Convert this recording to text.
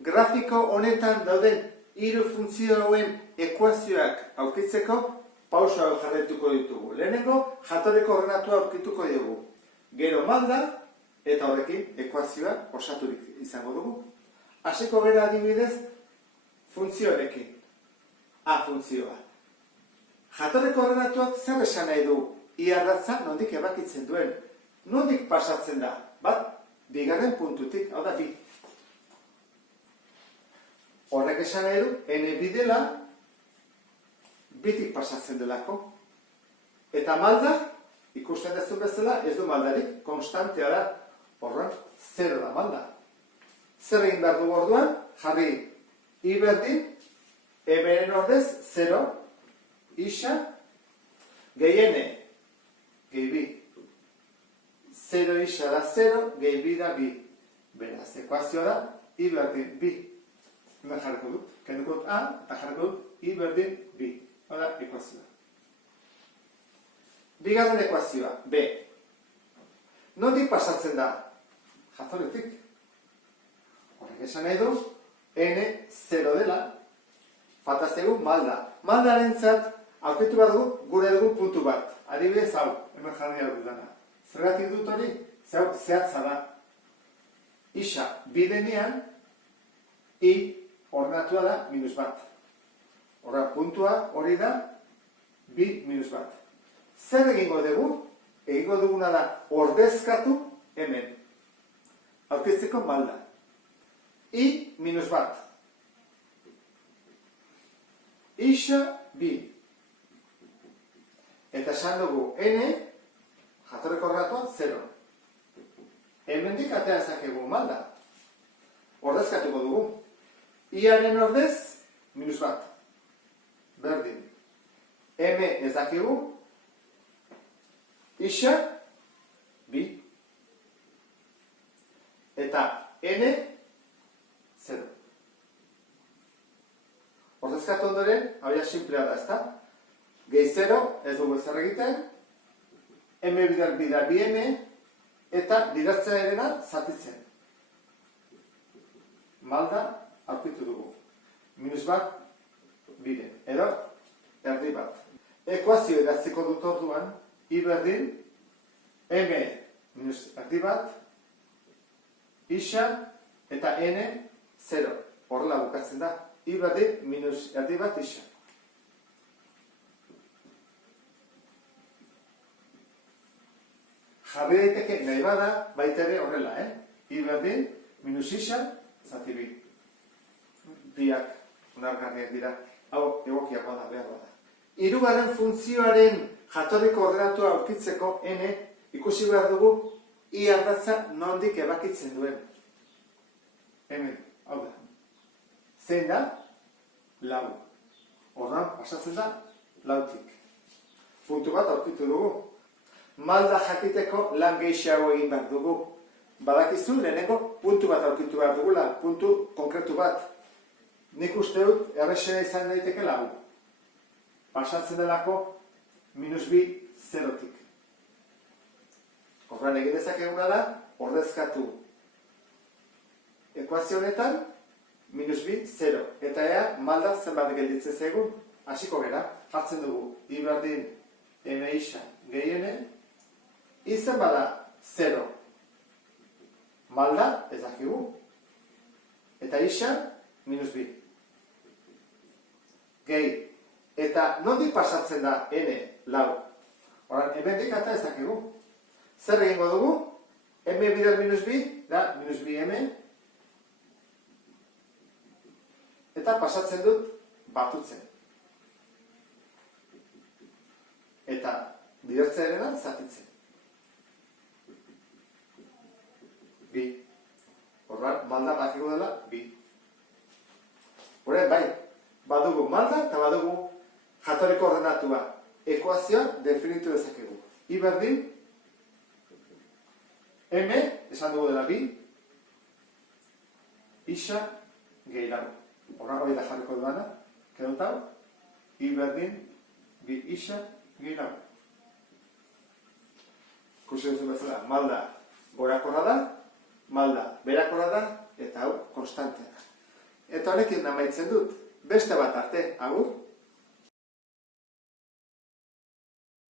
grafiko honetan dauden hiru funtzio hauen ekuazioak aurkitzeko pausoa jarraituko ditugu. Lehenengo, jatorriko ordenatua aurkituko dugu. Gero malda, eta horrekin ekuazioa osaturik izango dugu. Hasiko gara adibidez, funtzioarekin. A funtzioa. Jatorriko ordenatuak zer esan nahi du? Ia ardatza nondik ebakitzen duen. Nondik pasatzen da? Bat, bigarren puntutik, hau da bi. Horrek esan nahi du, n bidela, bitik pasatzen delako. Eta malda, ikusten ez du bezala, ez du maldarik, konstantea da, horren, zero da malda. Zer egin behar dugu orduan, jarri, i berdin, eberen ordez, zero, isa, gehiene, gehi bi. Zero isa da zero, gehi bi da bi. Beraz, ekuazioa da, i berdin, bi. Hemen jarriko dut, kenduko dut A, eta jarriko dut, i berdin, bi. Hora, ekuazioa. Bigarren ekuazioa, B. Nondik pasatzen da? Jatorretik. Horrek esan nahi du, n zero dela, falta zaigu malda. Maldarentzat, aurkitu behar dugu, gure dugu puntu bat. Adibidez hau, hemen jarri hau dudana. Zergatik dut hori, zehatza da. Isa, bidenean, i ordenatua da minus bat. Horra, puntua hori da, bi minus bat. Zer egingo dugu? Egingo duguna da ordezkatu hemen. Aurkitzeko malda. I minus bat. Isa bi. Eta esan dugu n, jatorreko ordenatuan, 0. Hemendik atea ezakegu malda. Ordezkatuko dugu. Iaren ordez, minus bat. Berdin. M ezakigu. Isa, bi. Eta n, 0. Ordezkatu ondoren, hau ja simplea da, ezta? Gehi 0, ez dugu ezer egiten. M bidar bidar bi M, eta bidartzea edena zatitzen. Malda, aurkitu dugu. Minus bat, biren. Edo, erdi bat. Ekuazio edatziko dut orduan, i berdin, m minus erdi bat, isa, eta n, 0. Horrela bukatzen da. I berdin, minus erdi bat, isa. Jarri daiteke nahi bada, baita ere horrela, I berdin, minus isa, zati bi. Biak, unargarriak dira. Hau, egokiakoa da, behar bada. Hirugarren funtzioaren jatorriko ordenatua aurkitzeko n, ikusi behar dugu, i ardatza nondik ebakitzen duen. Hemen, hau da. Zein da? Lau. Ordan, pasatzen da, lautik. Puntu bat aurkitu dugu. Malda jakiteko lan gehiago egin behar dugu. Badakizu, lehenengo puntu bat aurkitu behar dugula, puntu konkretu bat. Nik uste dut, errexena izan daiteke lau. Pasatzen delako, minus bi, zerotik. Horren egin dezakeguna da, ordezkatu ekuazio honetan, minus bi, zero. Eta ea, malda zenbat gelditzen zaigun, hasiko gera, jartzen dugu, i berdin, m isa, gehiene, izen bada, zero. Malda, ez dakigu. Eta isa, minus bi. Gehi. Eta nondik pasatzen da n, lau. Horan, hemendik eta ez dakigu. Zer egingo dugu? M bidel minus bi, da, minus bi m. Eta pasatzen dut batutzen. Eta bidertzearenan zatitzen. Bi. Horran, malda bakiko dela, bi. Horren, bai, badugu malda eta badugu jatorriko ordenatua. Ekuazioa definitu dezakegu. I berdin, m, esan dugu dela bi, isa, gehi lau. Horra hori da jarriko duana, kedut hau, i berdin, bi isa, gehi lau. Kusi duzu bezala, malda gorakorra da, malda berakorra da, eta hau konstantea da. Eta honekin amaitzen dut. Beste bat arte, agur.